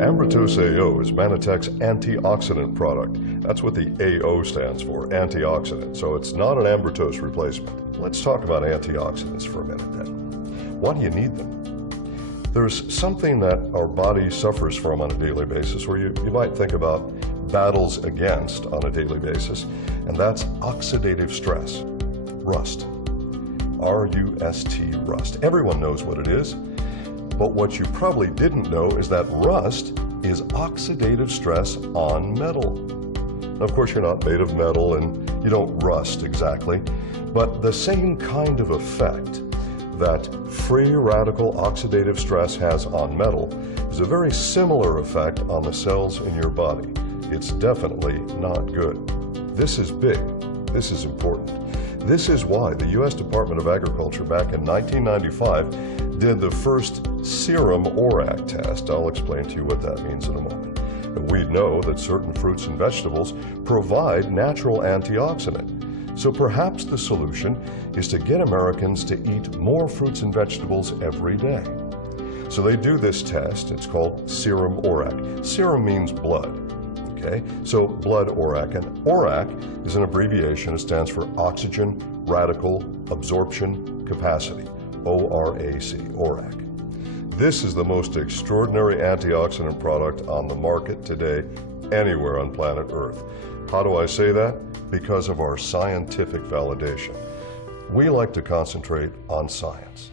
Ambrotose AO is Manitech's antioxidant product. That's what the AO stands for, antioxidant. So it's not an ambrotose replacement. Let's talk about antioxidants for a minute then. Why do you need them? There's something that our body suffers from on a daily basis where you might think about battles against on a daily basis, and that's oxidative stress, rust. R-U-S-T, rust. Everyone knows what it is. But what you probably didn't know is that rust is oxidative stress on metal. Now, of course, you're not made of metal and you don't rust exactly, but the same kind of effect that free radical oxidative stress has on metal is a very similar effect on the cells in your body. It's definitely not good. This is big. This is important. This is why the U.S. Department of Agriculture back in 1995 did the first serum ORAC test. I'll explain to you what that means in a moment. And we know that certain fruits and vegetables provide natural antioxidant. So perhaps the solution is to get Americans to eat more fruits and vegetables every day. So they do this test. It's called serum ORAC. Serum means blood. Okay? So blood ORAC. And ORAC is an abbreviation. It stands for Oxygen Radical Absorption Capacity. ORAC, ORAC. This is the most extraordinary antioxidant product on the market today, anywhere on planet Earth. How do I say that? Because of our scientific validation. We like to concentrate on science.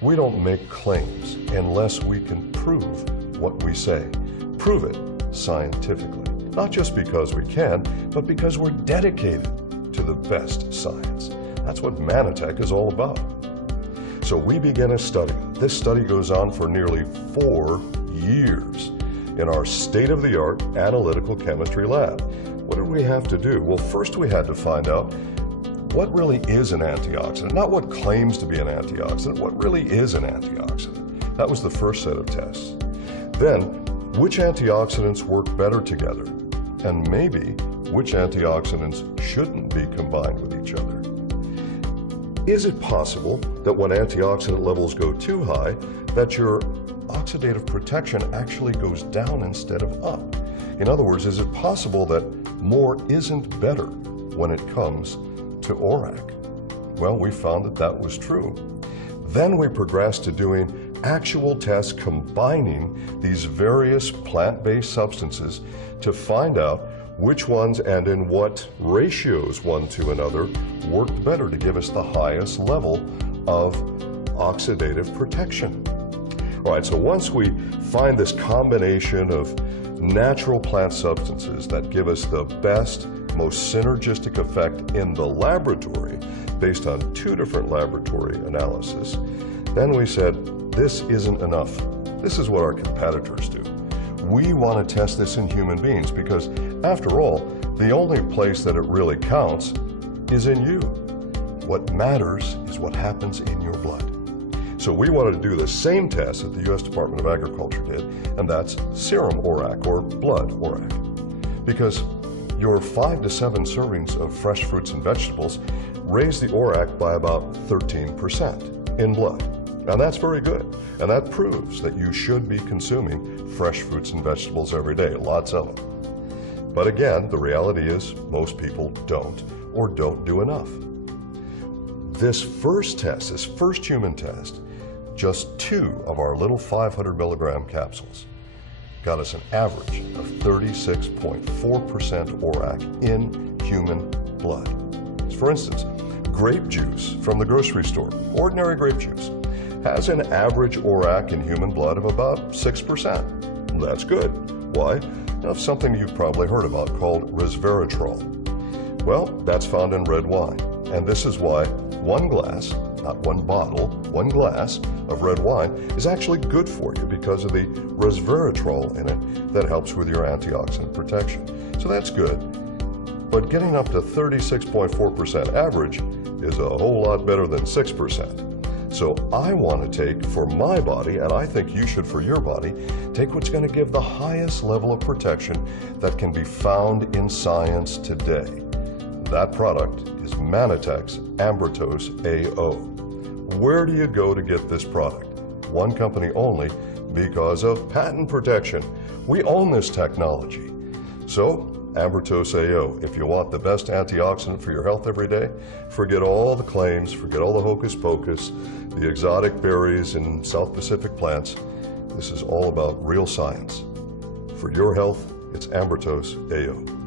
We don't make claims unless we can prove what we say. Prove it scientifically. Not just because we can, but because we're dedicated to the best science. That's what Manitech is all about. So we begin a study. This study goes on for nearly 4 years in our state-of-the-art analytical chemistry lab. What did we have to do? Well, first we had to find out what really is an antioxidant, not what claims to be an antioxidant, what really is an antioxidant. That was the first set of tests. Then, which antioxidants work better together, and maybe which antioxidants shouldn't be combined with each other. Is it possible that when antioxidant levels go too high, that your oxidative protection actually goes down instead of up? In other words, is it possible that more isn't better when it comes to ORAC? Well, we found that that was true. Then we progressed to doing actual tests combining these various plant-based substances to find out which ones and in what ratios one to another worked better to give us the highest level of oxidative protection. All right, so once we find this combination of natural plant substances that give us the best, most synergistic effect in the laboratory based on 2 different laboratory analyses, then we said, this isn't enough. This is what our competitors do. We want to test this in human beings because, after all, the only place that it really counts is in you. What matters is what happens in your blood. So we wanted to do the same test that the U.S. Department of Agriculture did, and that's serum ORAC, or blood ORAC. Because your 5 to 7 servings of fresh fruits and vegetables raise the ORAC by about 13% in blood. And that's very good. And that proves that you should be consuming fresh fruits and vegetables every day, lots of them. But again, the reality is most people don't, or don't do enough. This first test, this first human test, just 2 of our little 500 milligram capsules got us an average of 36.4% ORAC in human blood. For instance, grape juice from the grocery store, ordinary grape juice, has an average ORAC in human blood of about 6%. That's good. Why? Of something you've probably heard about called resveratrol. Well, that's found in red wine. And this is why 1 glass, not 1 bottle, 1 glass of red wine is actually good for you because of the resveratrol in it that helps with your antioxidant protection. So that's good. But getting up to 36.4% average is a whole lot better than 6%. So I want to take for my body, and I think you should for your body, take what's going to give the highest level of protection that can be found in science today. That product is Manitech's Ambrotose AO. Where do you go to get this product? One company only because of patent protection. We own this technology. So, Ambertose AO, if you want the best antioxidant for your health every day, forget all the claims, forget all the hocus pocus, the exotic berries and South Pacific plants. This is all about real science. For your health, it's Ambertose AO.